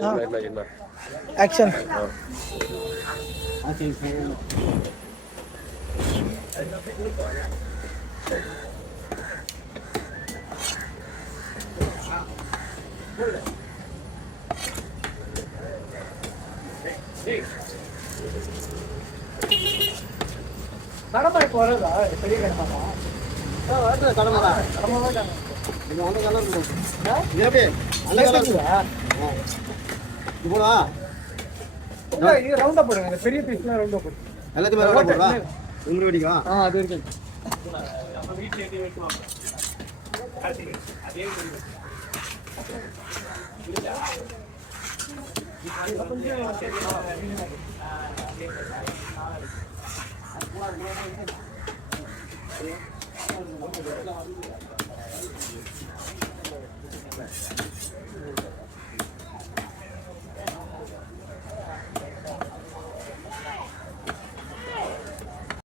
என்ன ஆக்ஷன். கடமை போறதா பெரிய கடமை கடமை இது அந்த கலர் இருக்கும். இது எப்படி அந்த கலர் இவ்வளோ இது ரவுண்டா போடுங்க. பெரிய பீஸ்லாம் ரவுண்டா போடுங்க. எல்லாத்தையும் ரவுண்டா போடுவா. உங்களுக்கு வெடிக்கலாம். அது இருக்கு. நம்ம வீட்ல ஏத்தி வைக்கலாம். அதே கொஞ்சம்